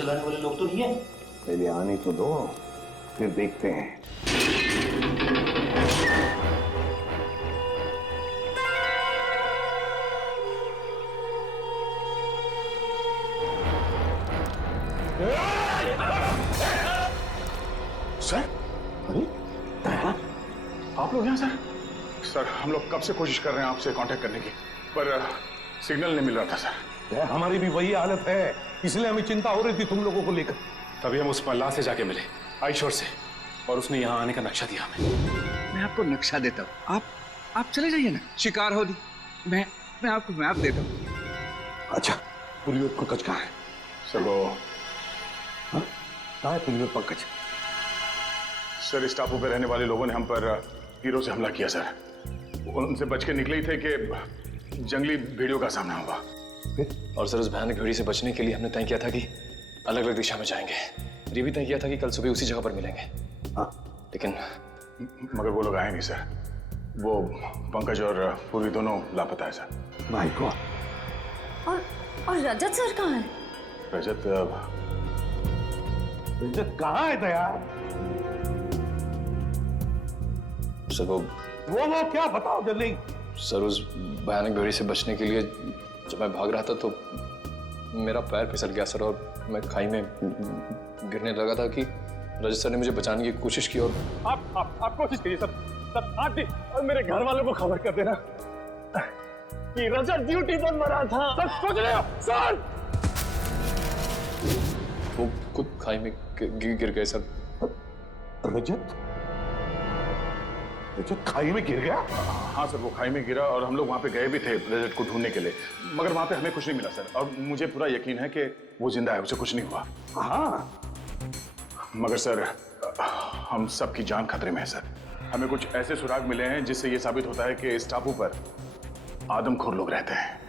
चलाने वाले लोग तो नहीं है। पहले आने तो दो, फिर देखते हैं। सर, अरे आप लोग यहाँ सर? सर हम लोग कब से कोशिश कर रहे हैं आपसे कांटेक्ट करने की, पर सिग्नल नहीं मिल रहा था सर। हमारी भी वही हालत है, इसलिए हमें चिंता हो रही थी तुम लोगों को लेकर। तभी हम उस मल्लाह से जाके मिले आईशोर से, और उसने यहाँ आने का नक्शा दिया हमें। मैं आपको नक्शा देता हूँ, आप चले जाइए ना, शिकार हो दी। मैं आपको मैप देता हूँ। अच्छा, पुलियो पंकज कहाँ है? सर वो कहाँ है पुलियो पंकज? सर इस टापू पे रहने वाले लोगों ने हम पर हीरो से हमला किया सर। उनसे बच के निकले ही थे कि जंगली भेड़ियों का सामना हुआ। और सर उस भयानक भेड़ी से बचने के लिए हमने तय किया था कि अलग अलग दिशा में जाएंगे। ये भी तय किया था कि कल सुबह उसी जगह पर मिलेंगे। लेकिन मगर वो लोग आए नहीं सर। वो पंकज और पूर्वी दोनों लापता है सर। My God. और रजत सर कहाँ है? रजत कहाँ है दया? सर वो क्या बताओ जल्दी। सर उस भयानक भेड़ी से बचने के लिए जब मैं भाग रहा था तो मेरा पैर फिसल गया सर, और मैं खाई में गिरने लगा था कि रजत सर ने मुझे बचाने की कोशिश की। और आप कोशिश कीजिए सब आप भी, और मेरे घर वालों को खबर कर देना कि रजत ड्यूटी पर मरा था। सब सोच रहे हो सर? वो खुद खाई में गिर गए सर। रजत खाई में गिर गया? हाँ सर, वो खाई में गिरा और हम लोग वहाँ पे गए भी थे रजत को ढूंढने के लिए, मगर वहाँ पे हमें कुछ नहीं मिला सर। और मुझे पूरा यकीन है कि वो जिंदा है, उसे कुछ नहीं हुआ। हाँ, मगर सर हम सबकी जान खतरे में है सर। हमें कुछ ऐसे सुराग मिले हैं जिससे ये साबित होता है कि इस टापू पर आदमखोर लोग रहते हैं।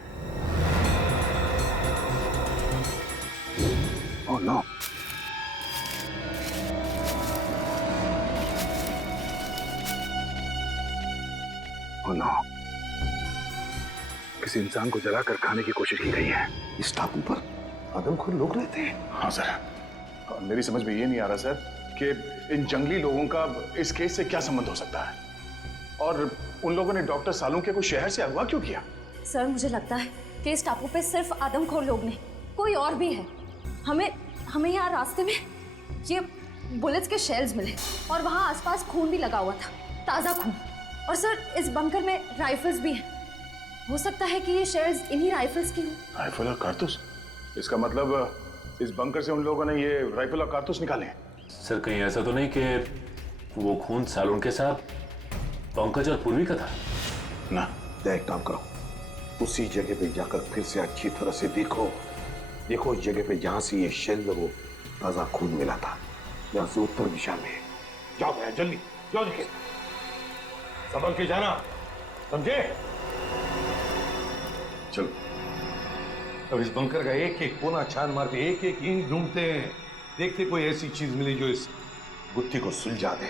Oh no. ओह नो, किसी इंसान को जलाकर खाने की कोशिश की गई है। इस टापू पर आदमखोर लोग रहते हैं? हाँ सर, मेरी समझ में ये नहीं आ रहा सर कि इन जंगली लोगों का इस केस से क्या संबंध हो सकता है, और उन लोगों ने डॉक्टर सालुंके को शहर से अगवा क्यों किया? सर मुझे लगता है कि इस टापू पे सिर्फ आदमखोर लोग नहीं, कोई और भी है। हमें यहाँ रास्ते में ये बुलेट्स के शेल्स मिले और वहाँ आसपास खून भी लगा हुआ था, ताज़ा खून। और सर इस बंकर में राइफल्स भी हैं। हो सकता है कि ये शेल्स इन्हीं राइफल्स की हो। राइफल और कारतूस? इसका मतलब इस बंकर से उन लोगों ने ये राइफल और कारतूस निकाले हैं। सर कहीं ऐसा तो नहीं कि वो खून सालुंके साहब, पंकज और पूर्वी का था? ना। एक काम करो, उसी जगह पे जाकर फिर से अच्छी तरह से देखो उस जगह पे जहां से ये शेल वो ताजा खून मिला था, जहां से उत्तर दिशा में। जाओ भैया जल्दी जाओ, देखे संभल के जाना, समझे? चलो। अब इस बंकर का एक एक कोना छान मार के एक एक ईंट ढूंढते हैं, देखते कोई ऐसी चीज मिली जो इस गुत्थी को सुलझा दे।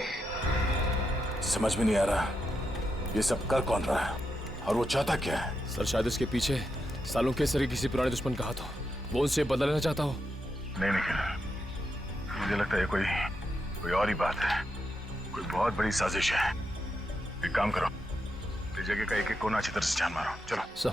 समझ में नहीं आ रहा ये सब कर कौन रहा है और वो चाहता क्या है? सर शायद इसके पीछे सालुंके सर किसी पुराने दुश्मन का हाथ हो, वो उनसे बदला लेना चाहता हो। नहीं निखिल, मुझे लगता है कोई और ही बात है, कोई बहुत बड़ी साजिश है। एक काम करो, इस जगह का एक एक कोना अच्छी तरह से छान मारो। चलो सर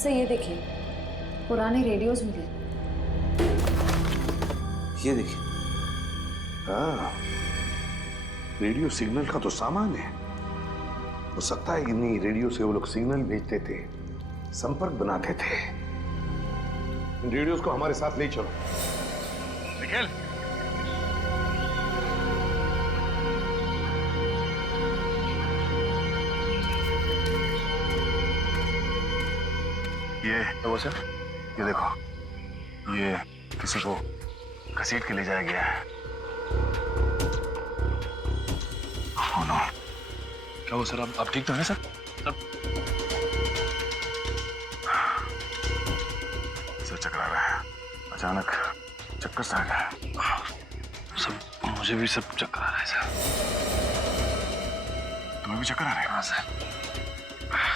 सर ये देखिए पुराने रेडियोज मिले। ये देखिए। हाँ, रेडियो सिग्नल का तो सामान है। हो सकता है इन्हीं रेडियो से वो लोग सिग्नल भेजते थे, संपर्क बनाते थे। इन रेडियोस को हमारे साथ ले चलो। निखिल, ये तो सर, ये देखो, ये किसी को घसीट के ले जाया गया है। Oh no. क्या हुआ सर? आप ठीक तो हैं सर? सर चकरा रहा है, अचानक चक्कर सा आ गया। सब मुझे भी सब चक्कर आ रहा है सर। तुम्हें भी चक्कर आ रहा है? हाँ सर।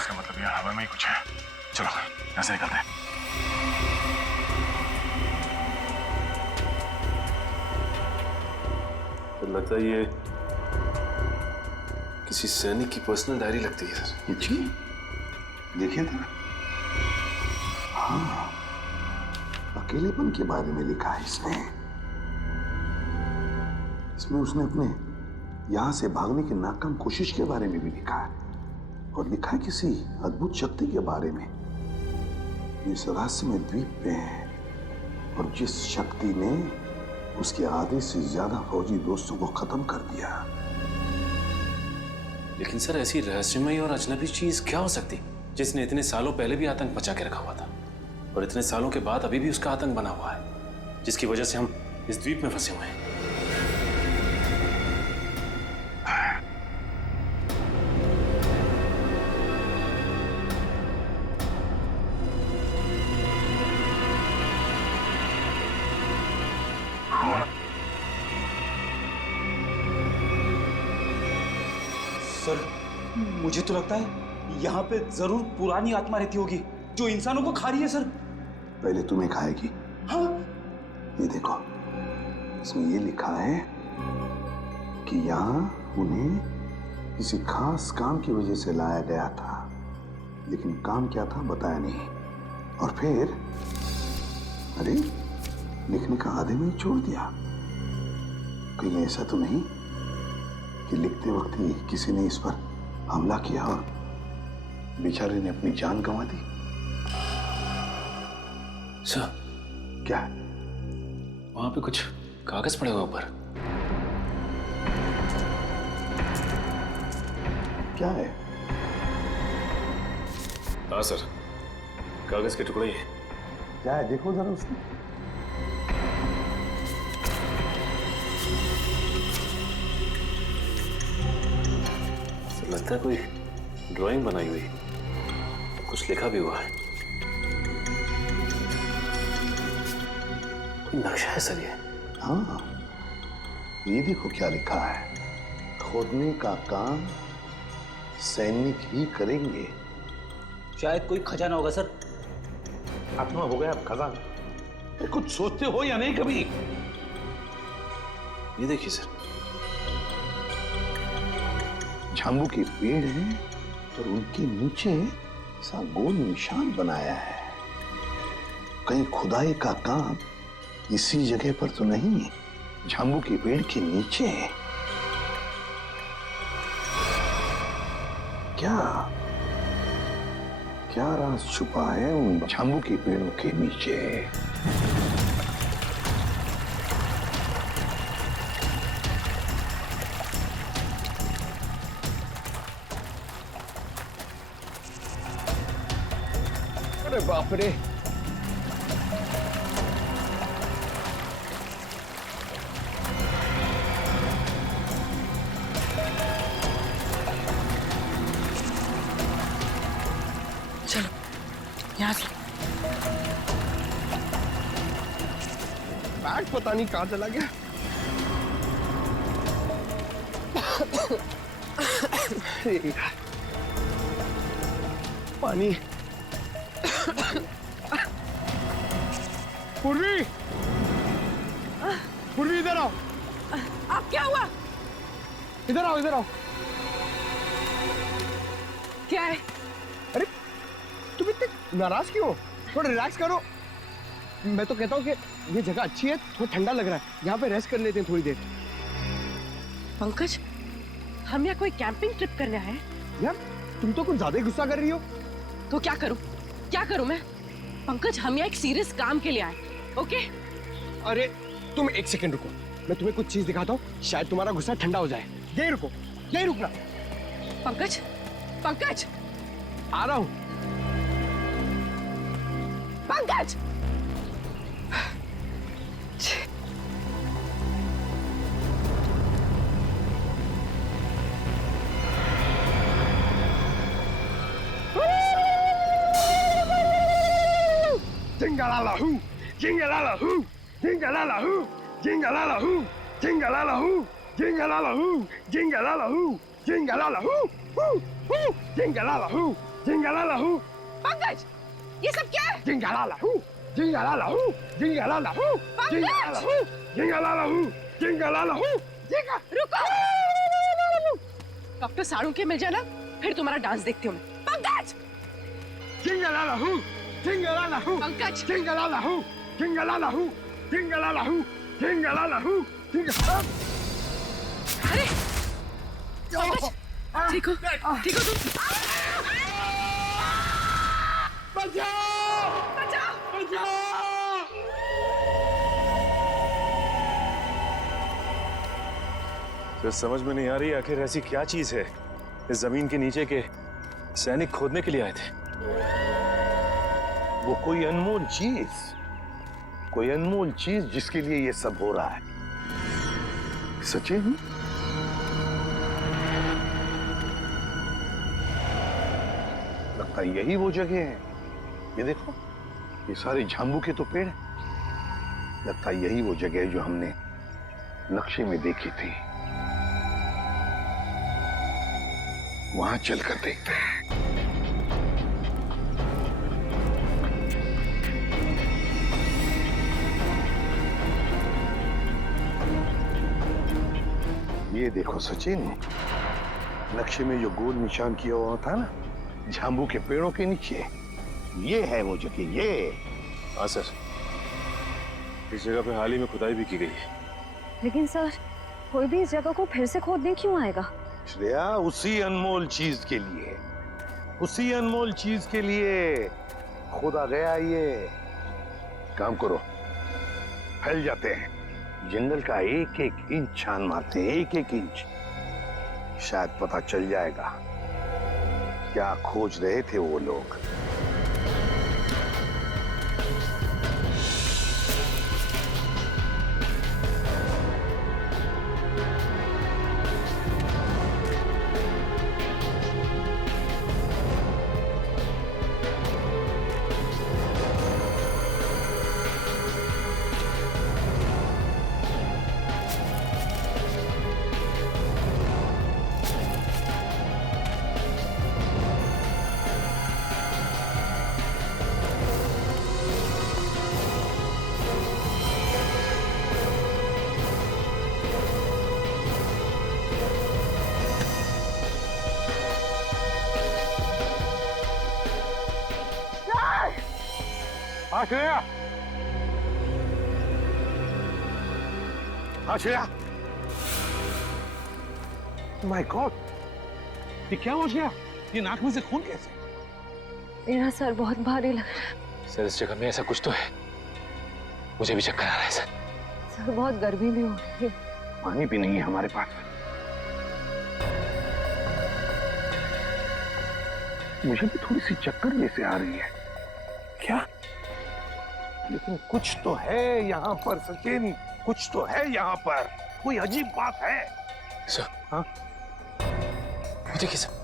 इसका मतलब यहाँ हवा में ही कुछ है। चलो यहाँ से निकलते हैं। तो लगता है ये किसी सैनिक की पर्सनल डायरी लगती है सर। जी, देखिए था। हाँ, अकेलेपन के बारे में लिखा है इसने। इसमें उसने अपने यहां से भागने की नाकाम कोशिश के बारे में भी लिखा है, और लिखा है किसी अद्भुत शक्ति के बारे में इस रहस्यमय द्वीप पे है, और जिस शक्ति ने उसके आधे से ज्यादा फौजी दोस्तों को खत्म कर दिया। लेकिन सर ऐसी रहस्यमयी और अजनबी चीज क्या हो सकती जिसने इतने सालों पहले भी आतंक बचा के रखा हुआ था, और इतने सालों के बाद अभी भी उसका आतंक बना हुआ है, जिसकी वजह से हम इस द्वीप में फंसे हुए हैं। सर, मुझे तो लगता है यहाँ पे जरूर पुरानी आत्मा रहती होगी जो इंसानों को खा रही है सर। पहले तुम्हें खाएगी। हाँ? ये देखो, इसमें ये लिखा है कि यहाँ उन्हें किसी खास काम की वजह से लाया गया था, लेकिन काम क्या था बताया नहीं। और फिर अरे, लिखने का आधे में ही छोड़ दिया। कहीं ऐसा तो नहीं कि लिखते वक्त ही किसी ने इस पर हमला किया और बेचारे ने अपनी जान गंवा दी? सर, क्या? वहां पे कुछ कागज पड़े हुए ऊपर। क्या है? हाँ सर, कागज के टुकड़े ही हैं। क्या है? देखो जरा उसको। सर लगता है कोई ड्राइंग बनाई हुई, कुछ लिखा भी हुआ है। कोई नक्शा है सर ये। हाँ, ये देखो क्या लिखा है। खोदने का काम सैनिक ही करेंगे। शायद कोई खजाना होगा सर। आत्मा हो गया अब खजाना। कुछ सोचते हो या नहीं कभी? ये देखिए सर, झांबू के पेड़ हैं और उनके नीचे सा गोल निशान बनाया है। कहीं खुदाई का काम इसी जगह पर तो नहीं, झांबू के पेड़ के नीचे। क्या क्या राज छुपा है उन झांबू के पेड़ों के नीचे? अरे बाप रे, चलो यहाँ से। बैग पता नहीं कहाँ चला गया। पानी। पूर्वी, पूर्वी इधर आओ। अब क्या हुआ? इधर आओ, इधर आओ। क्या है? तुम इतने नाराज क्यों हो? थोड़ा रिलैक्स करो। मैं तो कहता हूँ कि ये जगह अच्छी है, थोड़ा ठंडा लग रहा है, यहाँ पे रेस्ट कर लेते हैं थोड़ी देर। पंकज, हम यहाँ कोई कैंपिंग ट्रिप करने आए हैं? यार तुम तो कुछ ज्यादा ही गुस्सा कर रही हो। तो क्या करूं? क्या करूं मैं? पंकज, हम यहाँ एक सीरियस काम के लिए आए, ओके? अरे तुम एक सेकंड रुको, मैं तुम्हें कुछ चीज दिखाता हूँ, शायद तुम्हारा गुस्सा ठंडा हो जाए। यही रुको, यही रुकना। पंकज, पंकज, आ रहा हूँ। Pankaj! Jingalala-hoo, jingalala-hoo, jingalala-hoo, jingalala-hoo, jingalala-hoo, jingalala-hoo, jingalala-hoo, jingalala-hoo, hoo, hoo, jingalala-hoo, jingalala-hoo, Pankaj, ये सब क्या है? jingalala-hoo, jingalala-hoo, jingalala-hoo, jingalala-hoo, jingalala-hoo, jingalala-hoo, रुको! डॉक्टर साड़ू के मिल जाना, फिर तुम्हारा डांस देखती हूँ मैं। Pankaj! jingalala-hoo, jingalala-hoo, Pankaj! jingalala-hoo, jingalala-hoo, jingalala-hoo, jingalala-hoo, jingalala-hoo. अरे! पंकज! ठीक हो? ठीक हो तुम? बचाओ! बचाओ! बचाओ! तो समझ में नहीं आ रही आखिर ऐसी क्या चीज है इस जमीन के नीचे के सैनिक खोदने के लिए आए थे। वो कोई अनमोल चीज जिसके लिए ये सब हो रहा है। सचिन, लगता है यही वो जगह है। ये देखो, ये सारे झांबू के तो पेड़ हैं। लगता है यही वो जगह है जो हमने नक्शे में देखी थी। वहां चलकर देखते हैं। ये देखो सचिन, नक्शे में जो गोल निशान किया हुआ था ना, झांबू के पेड़ों के नीचे, ये है वो जगह। ये हाँ सर, इस जगह पे हाल ही में खुदाई भी की गई है। लेकिन सर, कोई भी इस जगह को फिर से खोदने क्यों आएगा? श्रेया, उसी अनमोल चीज के लिए खोदा गया ये। काम करो, फैल जाते हैं, जंगल का एक एक इंच छान मारते हैं, एक एक इंच। शायद पता चल जाएगा क्या खोज रहे थे वो लोग। श्रेया, श्रेया, माय गॉड, ये क्या हो गया? ये नाक में से खून कैसे? मेरा सर बहुत भारी लग रहा है। सर, इस जगह में ऐसा कुछ तो है, मुझे भी चक्कर आ रहा है सर। सर, बहुत गर्मी भी हो रही है। पानी भी नहीं है हमारे पास। मुझे भी थोड़ी सी चक्कर जैसे आ रही है। क्या? लेकिन कुछ तो है यहाँ पर सचिन, कुछ तो है यहाँ पर। कोई अजीब बात है। सर, हाँ, वो देखिए सर,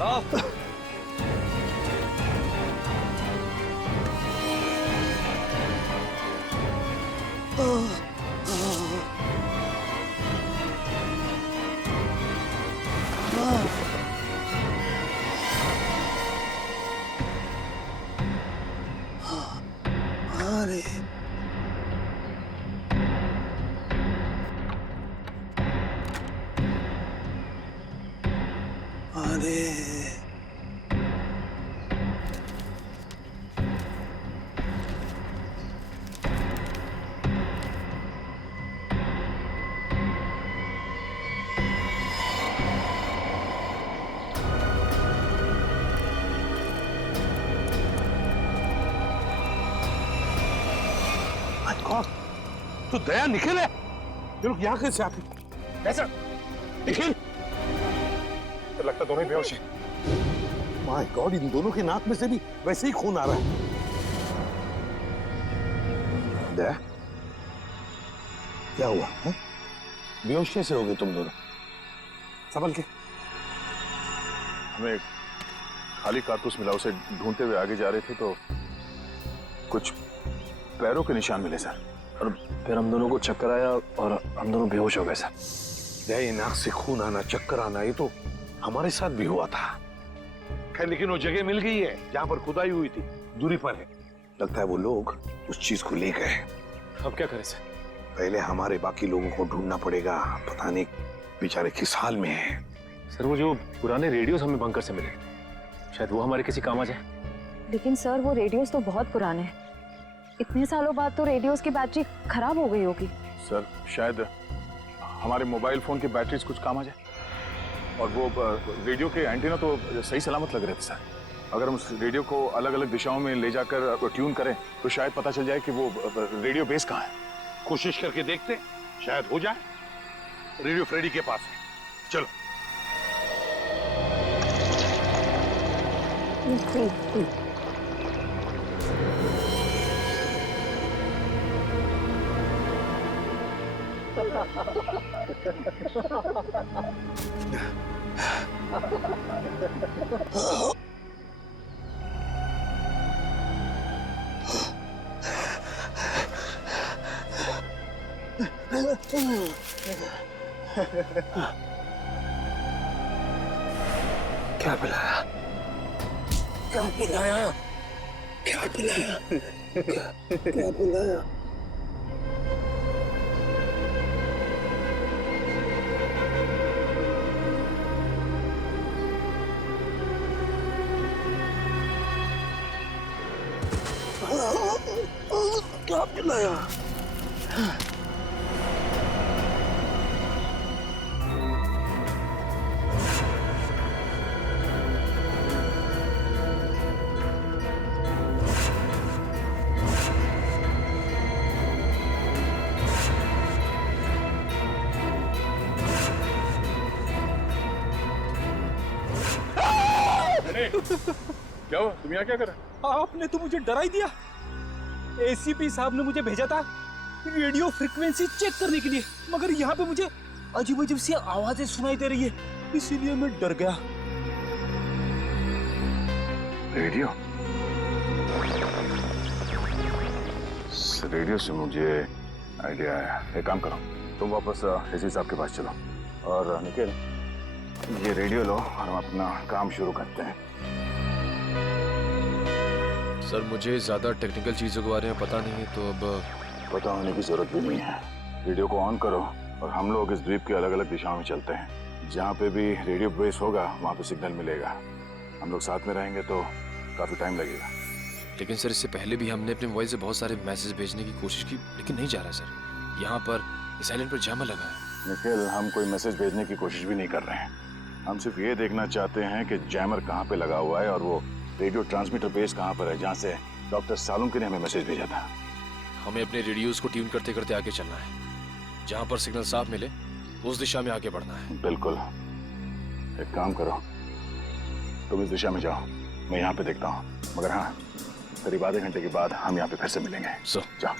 अरे अरे कौन? तो दया निखिल है। ये लोग यहाँ कैसे आते? कैसा? निखिल? तो लगता दोनों ही बेहोश हैं। माय गॉड, इन दोनों के नाक में से भी वैसे ही खून आ रहा है। दया, क्या हुआ है? बेहोश कैसे हो गए तुम दोनों? संभल के। हमें खाली कारतूस मिला, उसे ढूंढते हुए आगे जा रहे थे तो कुछ पैरों के निशान मिले सर, और फिर हम दोनों को चक्कर आया और हम दोनों बेहोश हो गए सर। दया, नाक से खून आना, चक्कर आना, ये तो हमारे साथ भी हुआ था। खैर, लेकिन वो जगह मिल गई है जहां पर खुदाई हुई थी, दूरी पर है। लगता है वो लोग उस चीज को ले गए। अब क्या करें सर? पहले हमारे बाकी लोगों को ढूंढना पड़ेगा। पता नहीं बेचारे किस हाल में हैं। सर वो जो पुराने रेडियोस हमें बंकर से मिले, शायद वो हमारे किसी काम आ जाए। लेकिन सर वो रेडियोस तो बहुत पुराने हैं। इतने सालों बाद तो रेडियोस की बैटरी खराब हो गई होगी। सर शायद हमारे मोबाइल फोन की बैटरीज कुछ काम आ जाए। और वो रेडियो के एंटीना तो सही सलामत लग रहे थे सर। अगर हम उस रेडियो को अलग अलग दिशाओं में ले जाकर ट्यून करें तो शायद पता चल जाए कि वो रेडियो बेस कहाँ है। कोशिश करके देखते, शायद हो जाए। रेडियो फ्रेडी के पास है, चलो। क्या पिलाया? क्या पिलाया? क्या पिलाया? क्या पिलाया? क्या पिलाया? क्या हुआ? तुम यहाँ क्या कर रहे हो? आपने तो मुझे डरा ही दिया। एसीपी साहब ने मुझे भेजा था रेडियो फ्रीक्वेंसी चेक करने के लिए, मगर यहाँ पे मुझे अजीब अजीब सी आवाजें सुनाई दे रही है, इसीलिए मैं डर गया। रेडियो? रेडियो से मुझे आइडिया आया। एक काम करो, तुम वापस एसीपी साहब के पास चलो और निखिल ये रेडियो लो और हम अपना काम शुरू करते हैं। सर मुझे ज्यादा टेक्निकल चीजों के बारे में पता नहीं है, तो अब पता होने की जरूरत भी नहीं है। रेडियो को ऑन करो और हम लोग इस द्वीप के अलग अलग दिशाओं में चलते हैं। जहाँ पे भी रेडियो बेस होगा वहाँ पे सिग्नल मिलेगा। हम लोग साथ में रहेंगे तो काफी टाइम लगेगा। लेकिन सर इससे पहले भी हमने अपने मोबाइल से बहुत सारे मैसेज भेजने की कोशिश की, लेकिन नहीं जा रहा सर। यहाँ पर साइलेंट पर जैमर लगा है। निखिल, हम कोई मैसेज भेजने की कोशिश भी नहीं कर रहे हैं। हम सिर्फ ये देखना चाहते हैं कि जैमर कहाँ पे लगा हुआ है और वो रेडियो ट्रांसमीटर बेस कहाँ पर है जहाँ से डॉक्टर सालुंके ने हमें मैसेज भेजा था। हमें अपने रेडियोस को ट्यून करते करते आगे चलना है। जहाँ पर सिग्नल साफ मिले उस दिशा में आगे बढ़ना है। बिल्कुल। एक काम करो, तुम इस दिशा में जाओ, मैं यहाँ पे देखता हूँ। मगर हाँ, करीब आधे घंटे के बाद हम यहाँ पे फिर से मिलेंगे। जाओ।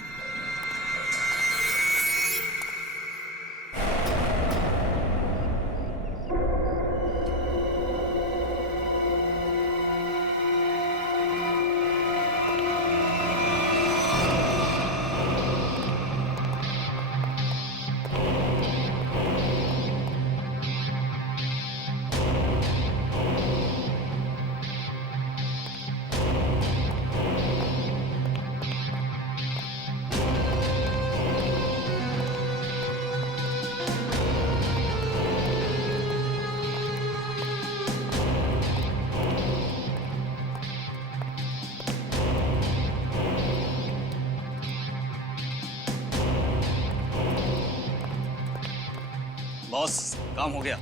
बॉस, काम हो गया।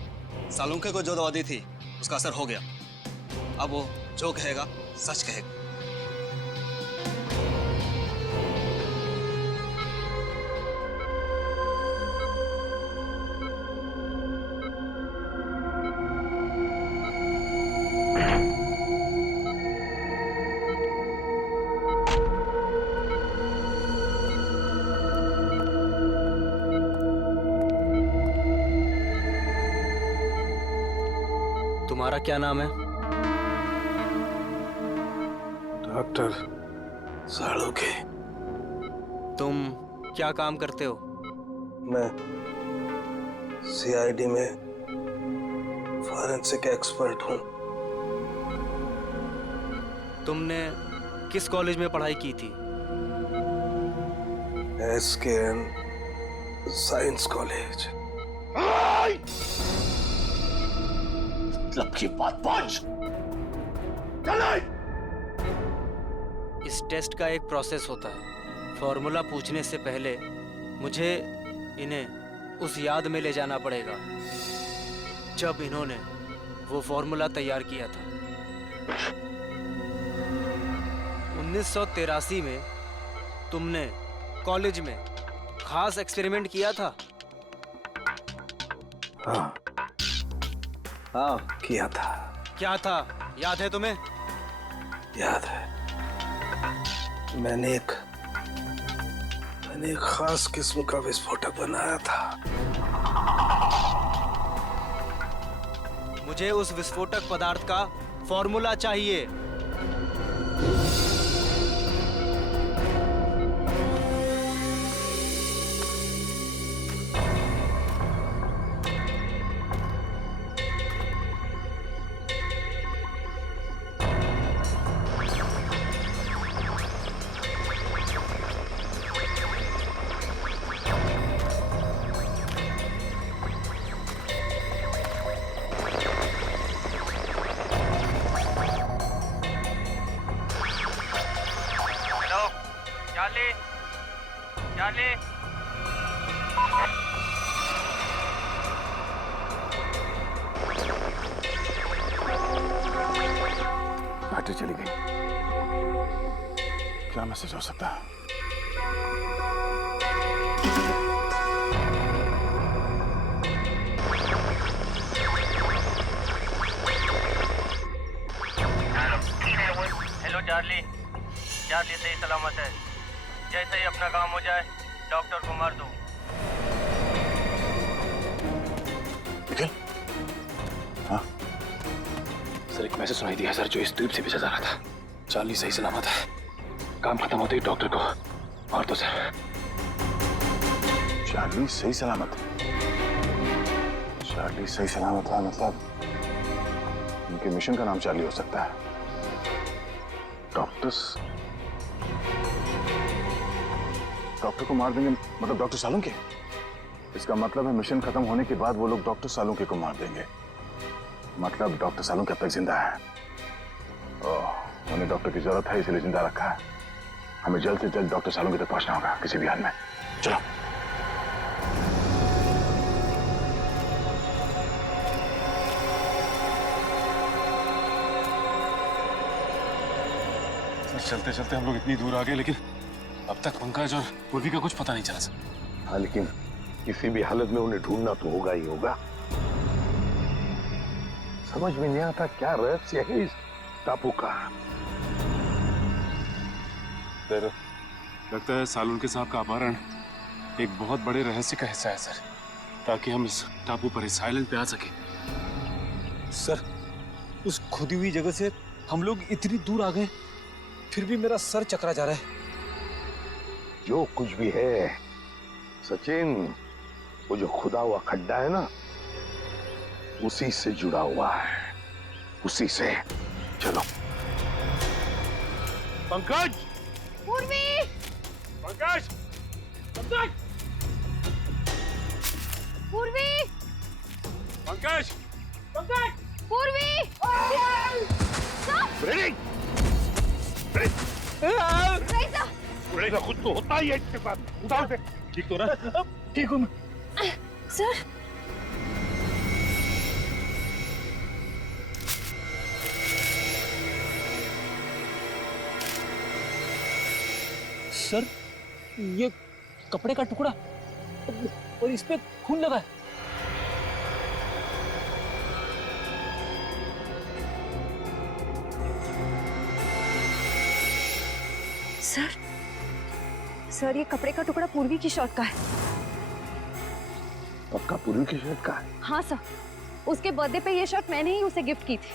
सालुंके को जो दवा दी थी उसका असर हो गया। अब वो जो कहेगा सच कहेगा। तुम्हारा क्या नाम है? डॉक्टर सालुंके। तुम क्या काम करते हो? मैं सीआईडी में फॉरेंसिक एक्सपर्ट हूँ। तुमने किस कॉलेज में पढ़ाई की थी? SKN science college. मतलब की बात पहुंच। इस टेस्ट का एक प्रोसेस होता है। फॉर्मूला पूछने से पहले मुझे इन्हें उस याद में ले जाना पड़ेगा जब इन्होंने वो फॉर्मूला तैयार किया था। 1983 में तुमने कॉलेज में खास एक्सपेरिमेंट किया था। हाँ किया था। क्या था, याद है तुम्हें? याद है। मैंने एक खास किस्म का विस्फोटक बनाया था। मुझे उस विस्फोटक पदार्थ का फॉर्मूला चाहिए। बैटरी चली गई। क्या मैसेज हो सकता है? Hello Charlie. चार्ली सही सलामत है। जैसे ही अपना काम हो जाए डॉक्टर को मार दो। हाँ? सर एक मैसेज सुनाई दिया सर, जो इस द्वीप से भेजा जा रहा था। चार्ली सही सलामत है। काम खत्म होते ही डॉक्टर को मार दो सर। चार्ली सही सलामत है? चार्ली सही सलामत है मतलब उनके मिशन का नाम चार्ली हो सकता है। डॉक्टर को मार देंगे मतलब डॉक्टर सालुंके? इसका मतलब है मिशन खत्म होने के बाद वो लोग डॉक्टर सालुंके को मार देंगे। मतलब डॉक्टर सालुंके अब तक जिंदा है। उन्हें डॉक्टर की जरूरत है इसलिए जिंदा रखा है। हमें जल्द से जल्द डॉक्टर सालुंके तक पहुंचना होगा किसी भी हाल में। चलो। चलते चलते हम लोग इतनी दूर आ गए, लेकिन अब तक पंकज और पूर्वी का कुछ पता नहीं चला सर। हाँ, लेकिन किसी भी हालत में उन्हें ढूंढना तो होगा ही होगा। समझ में नहीं आता क्या रहस्य है इस टापू का। लगता है सालुंके साहब का अपहरण एक बहुत बड़े रहस्य का हिस्सा है सर, ताकि हम इस टापू पर इस आइलैंड पे आ सके। सर, उस खुदी हुई जगह से हम लोग इतनी दूर आ गए, फिर भी मेरा सर चकरा जा रहा है। जो कुछ भी है सचिन, वो जो खुदा हुआ खड्डा है ना, उसी से जुड़ा हुआ है, उसी से। चलो। पंकज! पूर्वी! पंकज! पंकज! पूर्वी! पंकज! पंकज! पूर्वी! उड़ेगा खुद तो होता ही है इसके साथ। उठाओ से। ठीक तो रहा? ठीक हूँ मैं। सर सर, ये कपड़े का टुकड़ा और इस पे खून लगा है। सर ये कपड़े का टुकड़ा पूर्वी की शर्ट का है। पक्का पूर्वी की शर्ट का है? हाँ सर, उसके बर्थडे पे ये शर्ट मैंने ही उसे गिफ्ट की थी।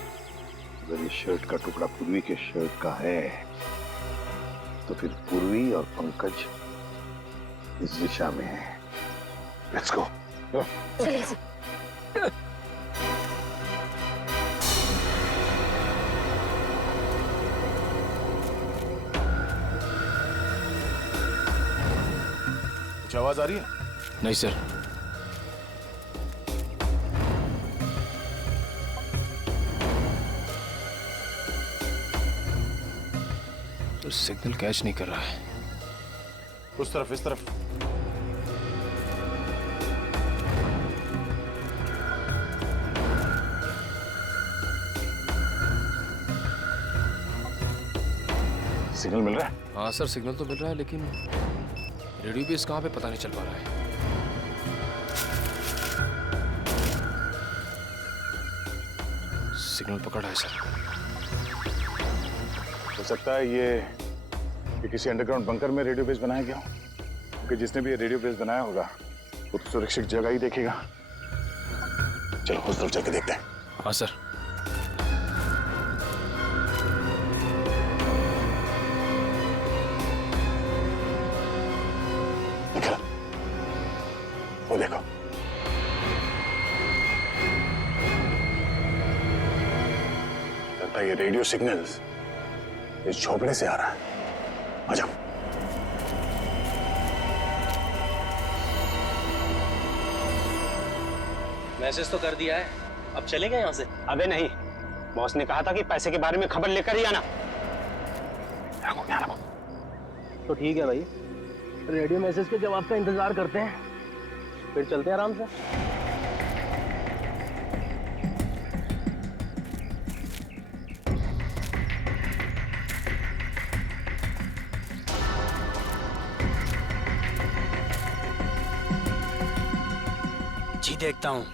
अगर ये शर्ट का टुकड़ा पूर्वी के शर्ट का है तो फिर पूर्वी और पंकज इस दिशा में है। Let's go. कुछ आवाज आ रही है? नहीं सर। तो सिग्नल कैच नहीं कर रहा है। उस तरफ, इस तरफ। सिग्नल मिल रहा है? हाँ सर, सिग्नल तो मिल रहा है, लेकिन रेडियो बेस कहाँ पे पता नहीं चल पा रहा है। सिग्नल पकड़ा है सर। हो सकता है ये किसी अंडरग्राउंड बंकर में रेडियो बेस बनाया गया हो, क्योंकि जिसने भी ये रेडियो बेस बनाया होगा वो तो सुरक्षित जगह ही देखेगा। चलो उस तरफ चल के देखते हैं। हाँ सर। वो देखो, लगता है ये रेडियो सिग्नल्स इस झोपड़े से आ रहा है। आ जाओ। मैसेज तो कर दिया है, अब चलेंगे यहाँ से? अबे नहीं, बॉस ने कहा था कि पैसे के बारे में खबर लेकर ही आना। तो ठीक है भाई, रेडियो मैसेज के जवाब का इंतजार करते हैं, फिर चलते हैं आराम से। जी देखता हूँ।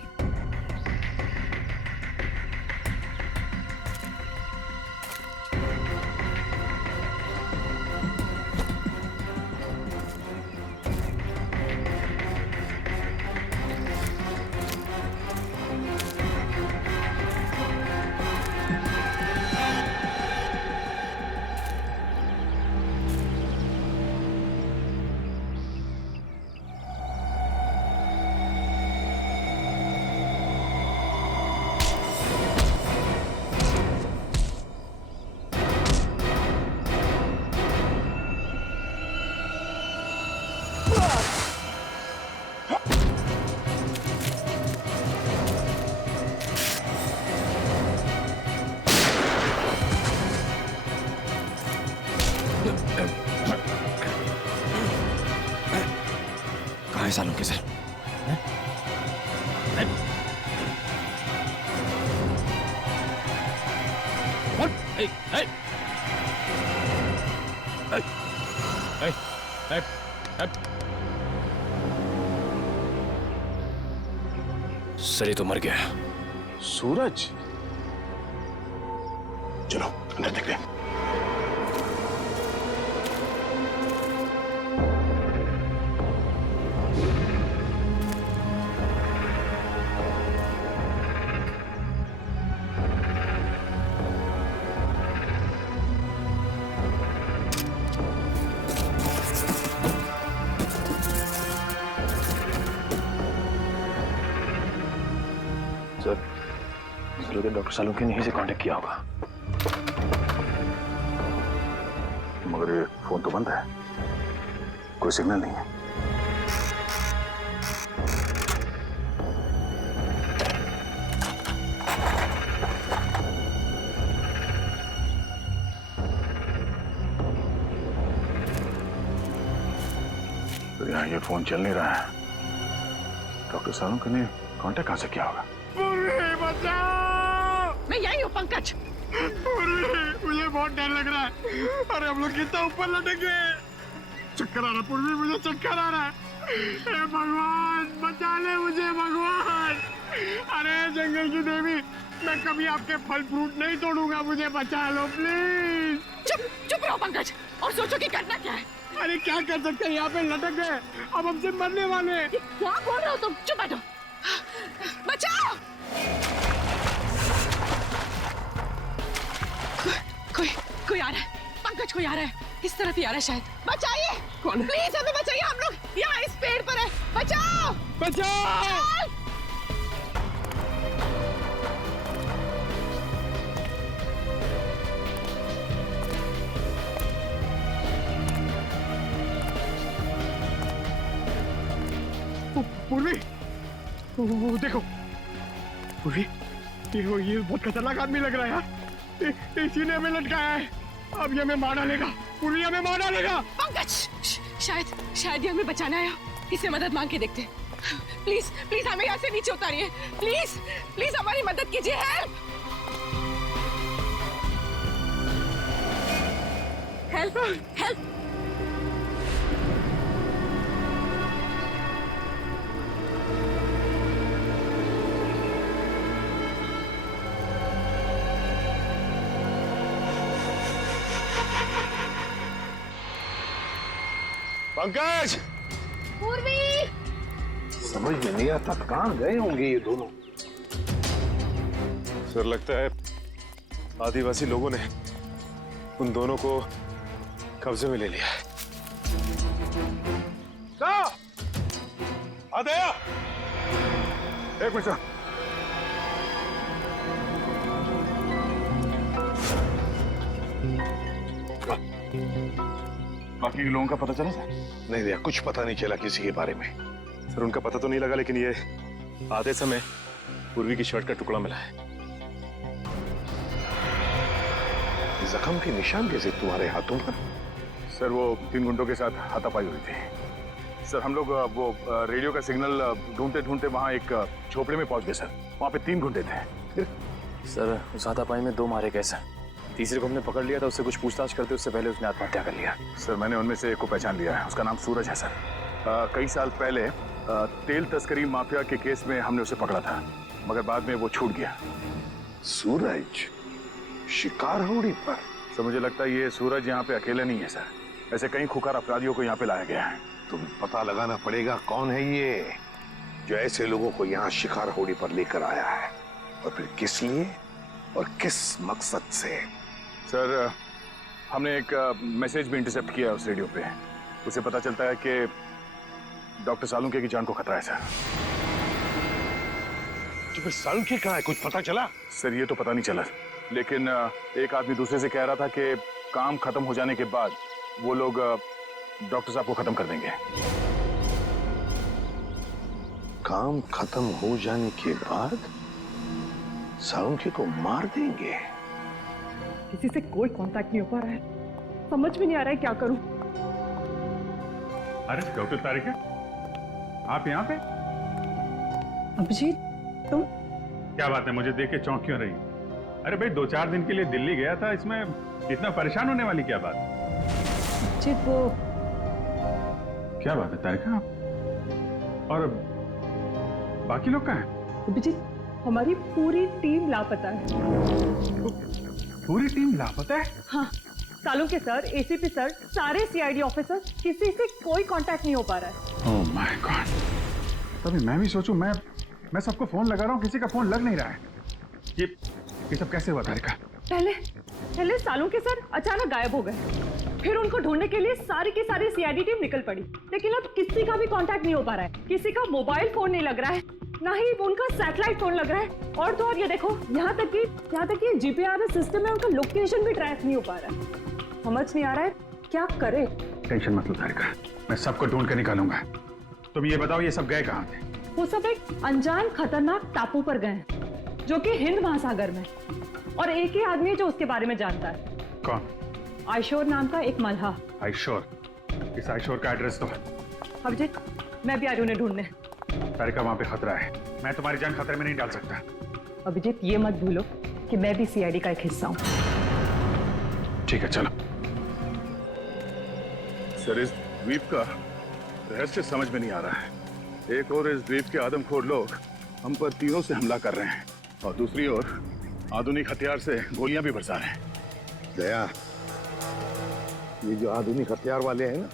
कहाँ है सालों के सर? सर ये तो मर गया। सूरज, चलो अंदर देखते हैं। सर, डॉक्टर सालुंके ने यहीं से कांटेक्ट किया होगा, मगर ये फोन तो बंद है, कोई सिग्नल नहीं है। तो यहाँ ये फोन चल नहीं रहा है, डॉक्टर सालुंके ने कांटेक्ट कहाँ से किया होगा? मैं यही हूँ पंकज। मुझे बहुत डर लग रहा है। अरे हम लोग कितना ऊपर लटक गए। चक्कर आ रहा पूर्वी, मुझे चक्कर आ रहा है। हे भगवान बचा ले मुझे भगवान। अरे जंगल की देवी, मैं कभी आपके फल फ्रूट नहीं तोड़ूंगा, मुझे बचा लो प्लीज। चुप चुप रहो पंकज और सोचो कि करना क्या है। अरे क्या कर सकते हैं, यहाँ पे लटक गए, अब हमसे मरने वाले हैं। क्या बोल रहे हो तुम? चुप बैठो। बचाओ। कोई आ रहा है पंकज, कोई आ रहा है, इस तरफ ही आ रहा है शायद। बचाइए, कौन? प्लीज हमें बचाइए, हम लोग यहाँ इस पेड़ पर है। बचाओ बचाओ। पूर्वी, वो देखो पूर्वी, ये बहुत खतरनाक आदमी लग रहा है यार। इसी ने हमें लटकाया है, अब ये हमें मार डालेगा। पूर्वी हमें मार डालेगा। पंकज, शायद ये हमें बचाना है। इससे मदद मांग के देखते। प्लीज प्लीज हमें यहाँ से नीचे उतारिए। प्लीज प्लीज हमारी मदद कीजिए। Help help help. पंकज, पूर्वी, समझ में नहीं आता कहाँ गए होंगे ये दोनों। सर लगता है आदिवासी लोगों ने उन दोनों को कब्जे में ले लिया है। आदया, एक मिनट। बाकी के लोगों का पता चला सर? नहीं भैया, कुछ पता नहीं चला किसी के बारे में। सर उनका पता तो नहीं लगा, लेकिन ये आधे समय पूर्वी की शर्ट का टुकड़ा मिला है। जख्म के निशान कैसे तुम्हारे हाथों पर? सर वो 3 गुंडों के साथ हाथापाई हुई थी। सर हम लोग वो रेडियो का सिग्नल ढूंढते ढूंढते वहाँ एक झोपड़े में पहुंच गए सर। वहाँ पे 3 गुंडे थे। सर उस हाथापाई में 2 मारे गए सर। तीसरे को हमने पकड़ लिया था, उससे कुछ पूछताछ करते उससे पहले उसने आत्महत्या कर लिया। सर मैंने उनमें से एक को पहचान लिया है, उसका नाम सूरज है सर। कई साल पहले तेल तस्करी माफिया के केस में हमने उसे पकड़ा था, मगर बाद में वो छूट गया। सूरज शिकार होड़ी पर? सर मुझे लगता है ये सूरज यहाँ पे अकेला नहीं है सर, ऐसे कई खुकार अपराधियों को यहाँ पे लाया गया है। तुम्हें पता लगाना पड़ेगा कौन है ये जो ऐसे लोगों को यहाँ शिकार होड़ी पर लेकर आया है, और फिर किस लिए और किस मकसद से। सर हमने एक मैसेज भी इंटरसेप्ट किया उस रेडियो पे। उसे पता चलता है कि डॉक्टर सालुंके की जान को खतरा है सर। तो फिर सालुंके कहाँ है, कुछ पता चला? सर ये तो पता नहीं चला, लेकिन एक आदमी दूसरे से कह रहा था कि काम खत्म हो जाने के बाद वो लोग डॉक्टर साहब को खत्म कर देंगे। काम खत्म हो जाने के बाद सालुंके को मार देंगे? किसी से कोई कांटेक्ट नहीं हो पा रहा है, समझ में नहीं आ रहा है क्या करूं। अरे डॉक्टर तारिका, आप यहाँ पे? अभिजीत तुम? क्या बात है, मुझे देख के चौंक क्यों रही? अरे भाई 2-4 दिन के लिए दिल्ली गया था, इसमें इतना परेशान होने वाली क्या बात? अभिजीत वो क्या बात है तारिका, और बाकी लोग कहाँ हैं? अभिजीत हमारी पूरी टीम लापता है। पूरी टीम लापता है? हाँ, सालुंके सर, एसीपी सर, सारे सीआईडी ऑफिसर, किसी से कोई कांटेक्ट नहीं हो पा रहा है। ओह माय गॉड, तभी मैं भी सोचूं, मैं सबको फोन लगा रहा हूँ, किसी का फोन लग नहीं रहा है। ये सब कैसे हुआ तारिका? पहले सालुंके सर अचानक गायब हो गए, फिर उनको ढूंढने के लिए सारी की सारी सीआईडी टीम निकल पड़ी, लेकिन अब किसी का भी कांटेक्ट नहीं हो पा रहा है। किसी का मोबाइल फोन नहीं लग रहा है, ना ही उनका सैटेलाइट फोन लग रहा है, और तो और ये देखो यहाँ तक कि जीपीआरएस सिस्टम में उनका लोकेशन भी ट्रैक नहीं हो पा रहा है। समझ नहीं आ रहा है क्या करे। टेंशन मत लो तारिका, मैं सबको ढूंढ कर निकालूंगा। तुम ये बताओ ये सब गए कहाँ थे? वो सब एक अनजान खतरनाक टापू पर गए जो कि हिंद महासागर में, और एक ही आदमी है जो उसके बारे में जानता है। कौन? आयशोर नाम का एक मल्हा। आयशोर? इस आयशोर का एड्रेस तो? अभिजीत मैं भी आ रही हूँ उन्हें ढूंढने। तारिका वहां पे खतरा है, मैं तुम्हारी जान खतरे में नहीं डाल सकता। अभिजीत ये मत भूलो कि मैं भी सीआईडी का एक हिस्सा हूँ। ठीक है चलो। सर द्वीप का रहस्य समझ में नहीं आ रहा है। एक और इस द्वीप के आदमखोर लोग हम पर तीरों से हमला कर रहे हैं और दूसरी ओर आधुनिक हथियार से गोलियां भी बरसा रहे हैं। दया, ये जो आधुनिक हथियार वाले हैं ना,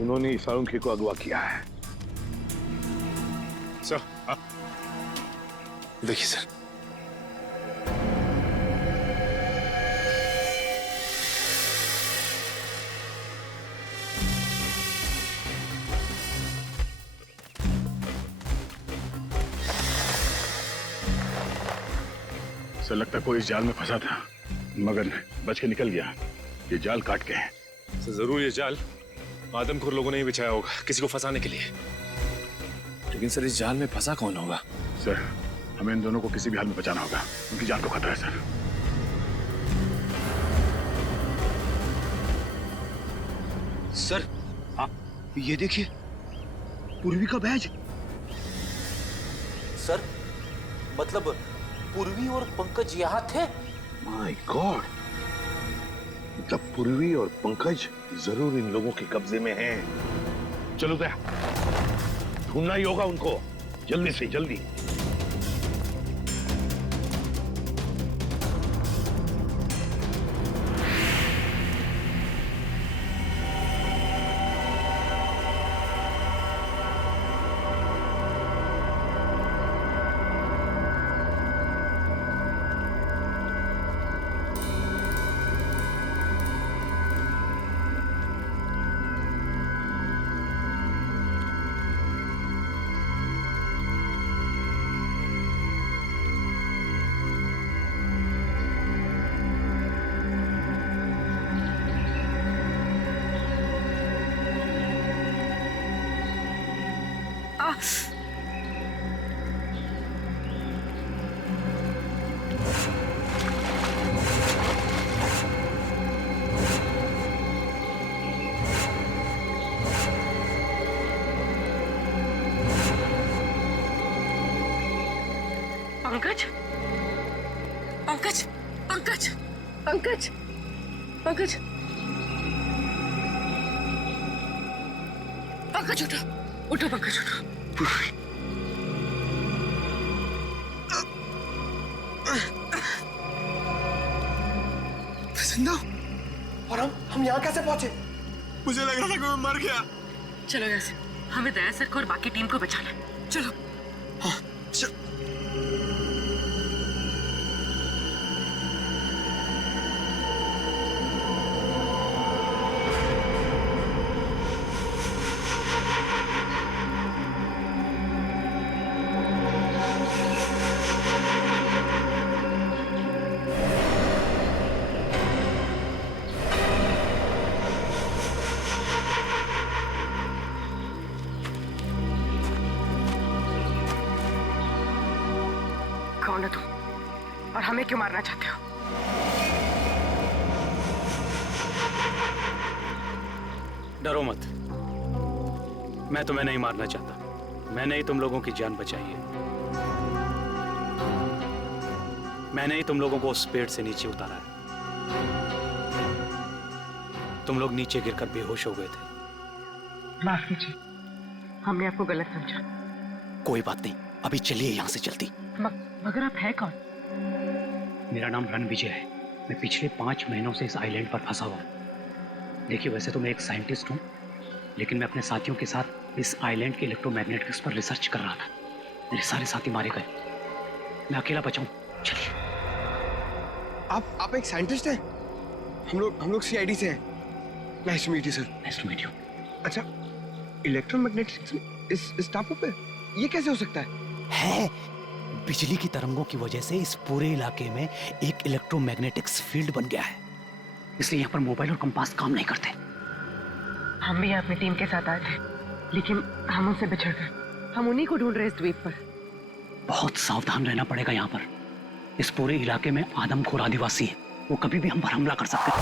उन्होंने सालुंखे को अगवा किया है। सर, देखिए सर, सर लगता कोई इस जाल में फंसा था मगर बच के निकल गया। ये जाल काट के है। सर जरूर ये जाल आदमखोर लोगों ने ही बिछाया होगा किसी को फंसाने के लिए। लेकिन सर इस जाल में फंसा कौन होगा? सर हमें इन दोनों को किसी भी हाल में बचाना होगा, उनकी जान को खतरा है सर। सर, हाँ, ये देखिए पूर्वी का बैज। सर मतलब पूर्वी और पंकज यहाँ थे? माय गॉड, मतलब पूर्वी और पंकज जरूर इन लोगों के कब्जे में हैं। चलो दया, ढूंढना ही होगा उनको, जल्दी से जल्दी। पंकज, पंकज, पंकज, पंकज, पंकज, पंकज उठो, उठो पंकज उठो। जिंदा? और हम यहाँ कैसे पहुंचे? मुझे लग रहा था कि मैं मर गया। चलो यहाँ से, हमें दया सर को और बाकी टीम को बचाना है। चलो। हाँ, कौन हो तुम और हमें क्यों मारना चाहते हो? डरो मत, मैं तुम्हें नहीं मारना चाहता। मैंने ही तुम लोगों की जान बचाई है। मैंने ही तुम लोगों को उस पेड़ से नीचे उतारा है। तुम लोग नीचे गिरकर बेहोश हो गए थे। माफ कीजिए, हमने आपको गलत समझा। कोई बात नहीं, अभी चलिए यहाँ से जल्दी। मगर आप है कौन? मेरा नाम रणविजय है। मैं पिछले 5 महीनों से इस आइलैंड पर फंसा हुआ हूँ। देखिए, वैसे तो मैं एक साइंटिस्ट हूँ, लेकिन मैं अपने साथियों के साथ इस आइलैंड के इलेक्ट्रोमैग्नेटिक्स पर रिसर्च कर रहा था। मेरे सारे साथी मारे गए, मैं अकेला बचा हूँ। चलिए। आप एक साइंटिस्ट हैं? हम लोग सीआईडी से हैं। Nice to meet you sir. Nice to meet you. अच्छा, इलेक्ट्रोमैग्नेटिक्स इस टापू पे ये कैसे हो सकता है? बिजली की तरंगों की वजह से इस पूरे इलाके में एक इलेक्ट्रोमैग्नेटिक्स फील्ड बन गया है, इसलिए यहाँ पर मोबाइल और कंपास काम नहीं करते। हम भी अपनी टीम के साथ आए थे, लेकिन हम उनसे बिछड़ गए। हम उन्हीं को ढूंढ रहे हैं इस द्वीप पर। बहुत सावधान रहना पड़ेगा यहाँ पर। इस पूरे इलाके में आदमखोर आदिवासी है, वो कभी भी हम पर हमला कर सकते हैं।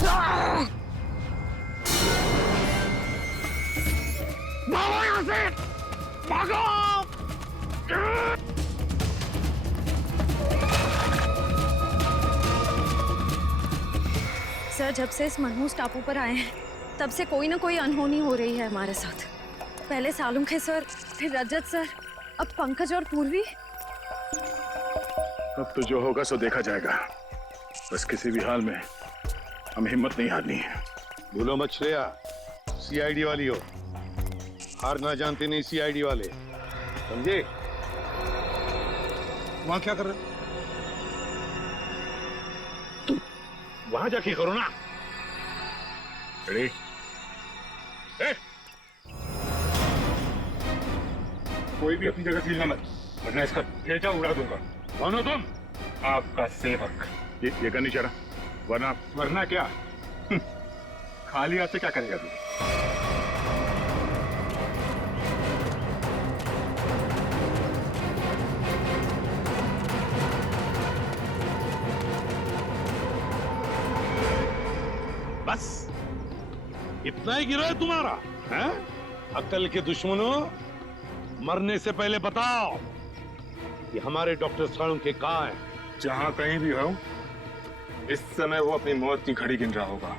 भागो यहाँ से! भागो! सर, जब से इस मनहूस टापू पर आए हैं, तब से कोई ना कोई अनहोनी हो रही है हमारे साथ। पहले सालुंखे सर, फिर रजत सर, अब पंकज और पूर्वी। अब तो जो होगा सो देखा जाएगा। बस किसी भी हाल में हमें हिम्मत नहीं हारनी है। भूलो मत श्रेया, सीआईडी वाली हो, हार ना जानते नहीं सीआईडी वाले, समझे? वहां क्या कर रहे हो? तुम वहां जाके करो ना। रेडी? कोई भी अपनी जगह से हिलना मत, वरना इसका भेजा उड़ा दूंगा। कौन हो तुम? आपका सेवक। ये करनी चाह रहा, वरना क्या? खाली हाथ से क्या करेगा तू? बस इतना ही गिरा है तुम्हारा, हैं? अक्ल के दुश्मनों, मरने से पहले बताओ कि हमारे डॉक्टर सालुंखे कहाँ हैं? जहां कहीं भी हो, इस समय वो अपनी मौत की घड़ी गिन रहा होगा।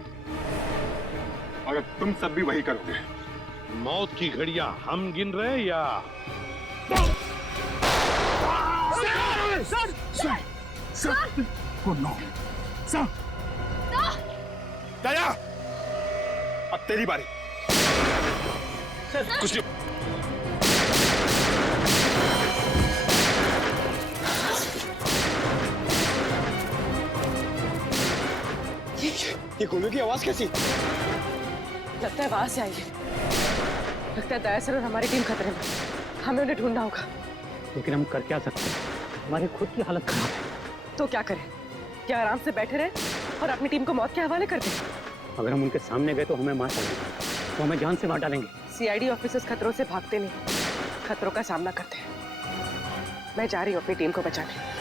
और तुम सब भी वही करोगे। मौत की घड़ियां हम गिन रहे हैं या? दया, अब तेरी बारी। कुछ नहीं। ये गोलियों की आवाज कैसी? लगता है वहां से आई है। लगता है दया सर और हमारी टीम खतरे में। हमें उन्हें ढूंढना होगा। लेकिन हम कर क्या सकते हैं? हमारी खुद की हालत खराब है। तो क्या करें? क्या आराम से बैठे रहे और अपनी टीम को मौत के हवाले कर दें? अगर हम उनके सामने गए तो हमें मार डालेंगे, तो हमें जान से मार डालेंगे। सीआईडी ऑफिसर्स खतरों से भागते नहीं, खतरों का सामना करते हैं। मैं जा रही हूँ अपनी टीम को बचाने।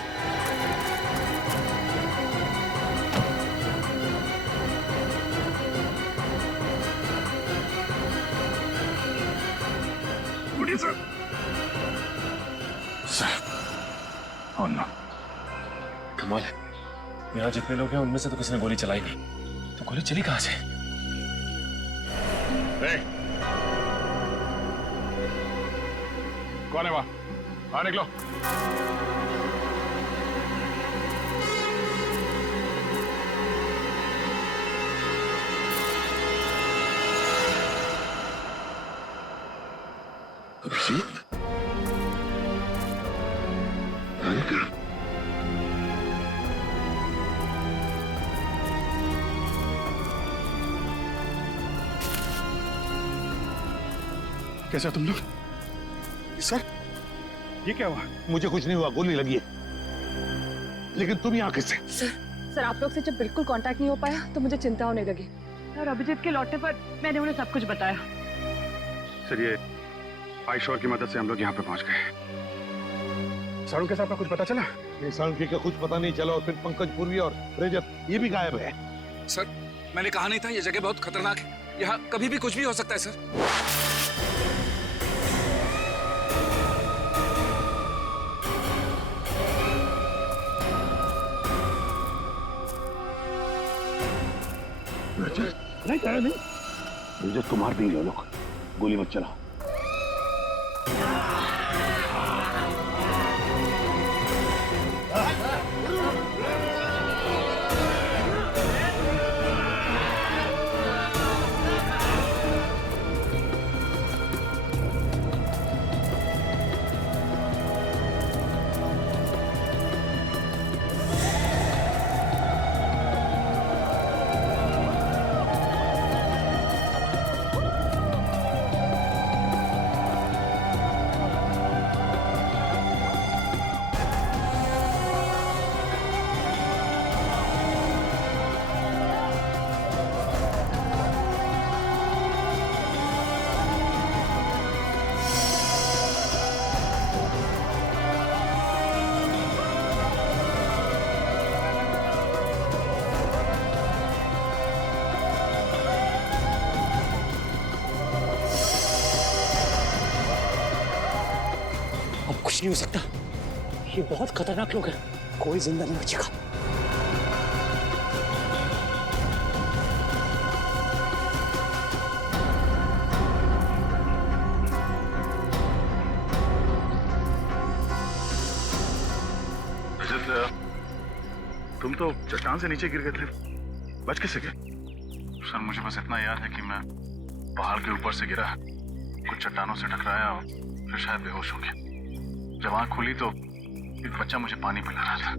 कमाल है, यहाँ जितने लोग हैं उनमें से तो किसी ने गोली चलाई नहीं, तो गोली चली कहाँ से? कौन है वहां? हाँ निकलो। अभिजीत, कैसा तुम लोग? सर, ये क्या हुआ? मुझे कुछ नहीं हुआ, गोली लगी है। लेकिन तुम यहाँ किससे? सर आप लोग से जब बिल्कुल कांटेक्ट नहीं हो पाया तो मुझे चिंता होने लगी। और अभिजीत के लौटने पर मैंने उन्हें सब कुछ बताया। सर, ये आयशोर की मदद से हम लोग यहाँ पे पहुंच गए। सालुंखे साहब का कुछ पता चला? नहीं, सालुंखे का कुछ पता नहीं चला। और फिर पंकज, पूर्वी और रजत ये भी गायब है। सर, मैंने कहा नहीं था ये जगह बहुत खतरनाक है। यहाँ कभी भी कुछ भी हो सकता है सर। नहीं कह रहे नहीं, रजत को मार देंगे लोग, गोली मत चलाओ। कुछ नहीं हो सकता, ये बहुत खतरनाक लोग हैं, कोई जिंदा नहीं बचेगा। तो चट्टान से नीचे गिर गए थे, बच कैसे गए? सर मुझे बस इतना याद है कि मैं पहाड़ के ऊपर से गिरा, कुछ चट्टानों से टकराया और फिर शायद बेहोश हो गया। जब आँख खुली तो एक बच्चा मुझे पानी पिला रहा था।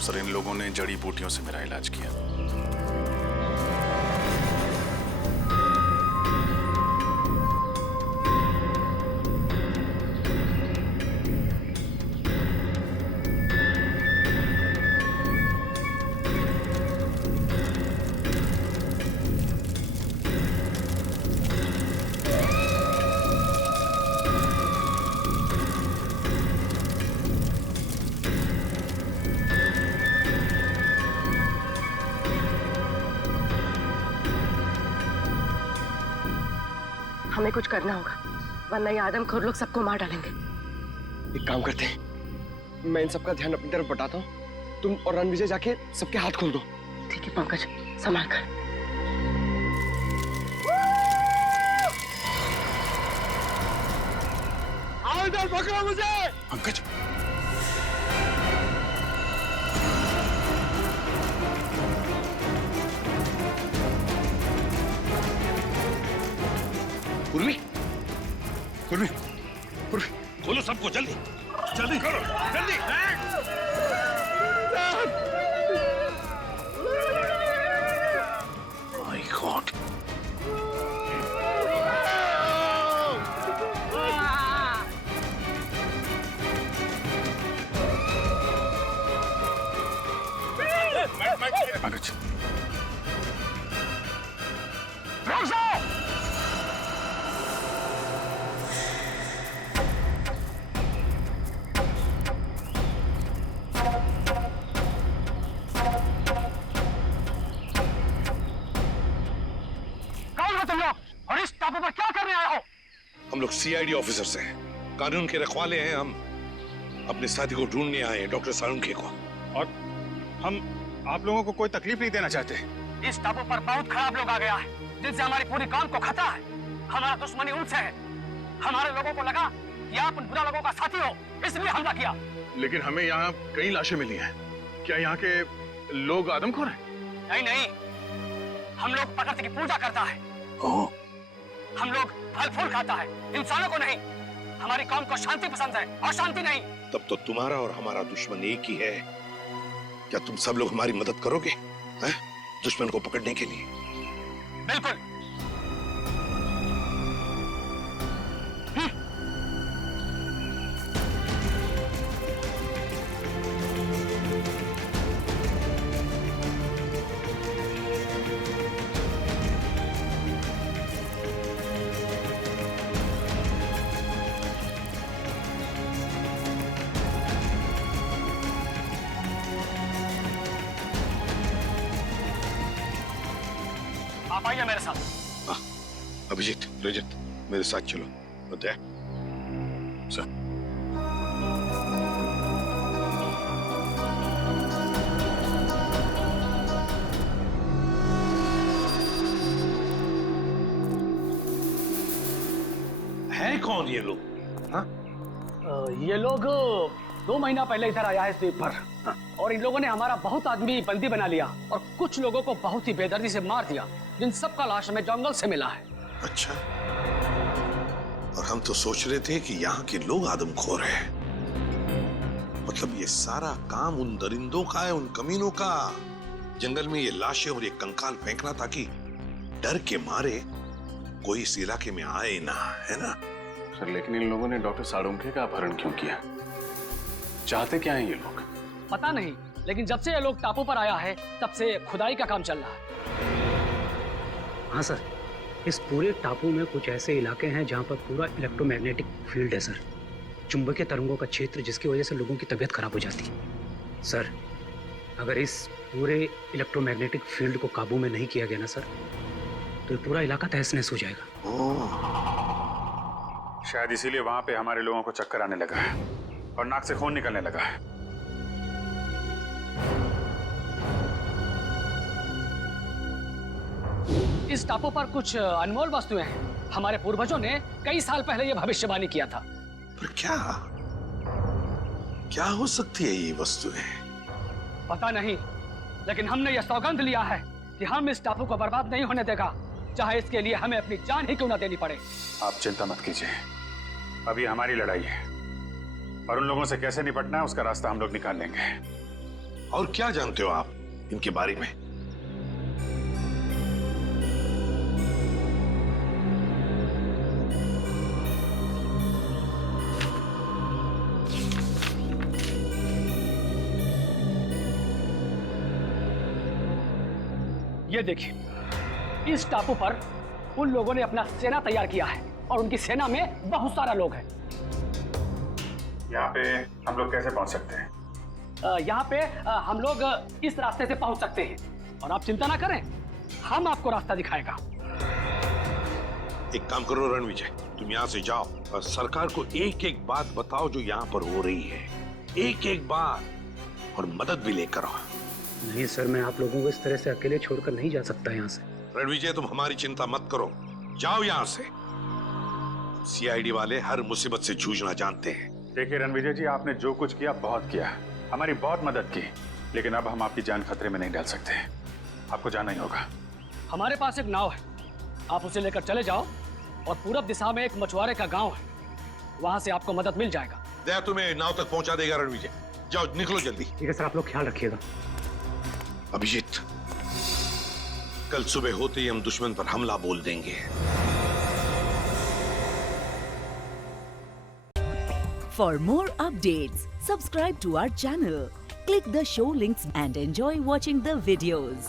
सर इन लोगों ने जड़ी बूटियों से मेरा इलाज किया। हमें कुछ करना होगा, वरना ये आदमखोर लोग सबको मार डालेंगे। एक काम करते हैं, मैं इन सबका ध्यान अपनी तरफ बटाता हूँ, तुम और रणविजय जाके सबके हाथ खोल दो। ठीक है पंकज, संभाल कर। आओ इधर, पकड़ो मुझे। पंकज पूर्वी, पूर्वी, पूर्वी, खोलो सबको जल्दी, जल्दी करो, जल्दी। My God. पंकज हम लोग सीआईडी ऑफिसर्स हैं, कानून के रखवाले हैं। हम अपने साथी को ढूंढने आए हैं, डॉक्टर साळुंखे को। और हम आप लोगों को कोई तकलीफ नहीं देना चाहते। इस टापू पर बहुत खराब लोग आ गया है, जिनसे हमारी पूरी कौम को खतरा है। हमारा दुश्मनी उनसे है। हमारे लोगों को लगा कि आप उन बुरा लोगों का साथी हो, इसलिए हमला किया। लेकिन हमें यहाँ कई लाशें मिली हैं। क्या यहाँ के लोग आदमखोर हैं? नहीं नहीं, हम लोग प्रकृति की पूजा करता है। हम लोग फल फूल खाता है, इंसानों को नहीं। हमारी कौम को शांति पसंद है और शांति नहीं। तब तो तुम्हारा और हमारा दुश्मन एक ही है। क्या तुम सब लोग हमारी मदद करोगे हैं? दुश्मन को पकड़ने के लिए? बिल्कुल। आप आइए मेरे साथ। अभिजीत, रजत, मेरे साथ चलो। बताया सर। है कौन ये लोग? हाँ? ये लोग 2 महीना पहले इधर आया है इस द्वीप पर। और इन लोगों ने हमारा बहुत आदमी बंदी बना लिया और कुछ लोगों को बहुत ही बेदर्दी से मार दिया, जिन सबका लाश हमें जंगल से मिला है। अच्छा, और हम तो सोच रहे थे कि यहाँ के लोग आदमखोर हैं। मतलब ये सारा काम उन दरिंदों का है, उन कमीनों का। जंगल में ये लाशें और ये कंकाल फेंकना ताकि डर के मारे कोई इस इलाके में आए ना, है ना? सर लेकिन इन लोगों ने डॉक्टर साळुंखे का अपहरण क्यों किया? चाहते क्या हैं ये लोग? पता नहीं, लेकिन जब से ये लोग टापू पर आया है तब से खुदाई का काम चल रहा है। हाँ सर, इस पूरे टापू में कुछ ऐसे इलाके हैं जहाँ पर पूरा इलेक्ट्रोमैग्नेटिक फील्ड है सर, चुंबकीय तरंगों का क्षेत्र, जिसकी वजह से लोगों की तबीयत खराब हो जाती है। सर, अगर इस पूरे इलेक्ट्रोमैग्नेटिक फील्ड को काबू में नहीं किया गया ना सर, तो ये पूरा इलाका तहस-नहस हो जाएगा। शायद इसीलिए वहां पे हमारे लोगों को चक्कर आने लगा है और नाक से खून निकलने लगा है। इस टापू पर कुछ अनमोल वस्तुएं हैं। हमारे पूर्वजों ने कई साल पहले ये भविष्यवाणी किया था। पर क्या हो सकती है ये वस्तुएं? पता नहीं, लेकिन हमने यह सौगंध लिया है कि हम इस टापू को बर्बाद नहीं होने देगा, चाहे इसके लिए हमें अपनी जान ही क्यों ना देनी पड़े। आप चिंता मत कीजिए, अभी हमारी लड़ाई है और उन लोगों से कैसे निपटना है उसका रास्ता हम लोग निकाल लेंगे। और क्या जानते हो आप इनके बारे में? ये देखिए, इस टापू पर उन लोगों ने अपना सेना तैयार किया है और उनकी सेना में बहुत सारा लोग हैं। यहाँ पे हम लोग कैसे पहुंच सकते हैं? यहाँ पे हम लोग इस रास्ते से पहुंच सकते हैं और आप चिंता ना करें, हम आपको रास्ता दिखाएगा। एक काम करो रणविजय, तुम यहाँ से जाओ और सरकार को एक एक बात बताओ जो यहाँ पर हो रही है, एक एक बात, और मदद भी लेकर आओ। नहीं सर, मैं आप लोगों को इस तरह से अकेले छोड़कर नहीं जा सकता यहाँ से। रणविजय, तुम हमारी चिंता मत करो, जाओ यहाँ से। सीआईडी वाले हर मुसीबत से जूझना जानते हैं। देखिए रणविजय जी, आपने जो कुछ किया बहुत किया, हमारी बहुत मदद की, लेकिन अब हम आपकी जान खतरे में नहीं डाल सकते। आपको जाना ही होगा। हमारे पास एक नाव है, आप उसे लेकर चले जाओ और पूरब दिशा में एक मछुआरे का गांव है, वहां से आपको मदद मिल जाएगा। दया तुम्हें नाव तक पहुंचा देगा रणविजय, जाओ निकलो जल्दी। ठीक है सर, आप लोग ख्याल रखिएगा। अभिजीत, कल सुबह होते ही हम दुश्मन पर हमला बोल देंगे। For more updates, subscribe to our channel, click the show links and enjoy watching the videos.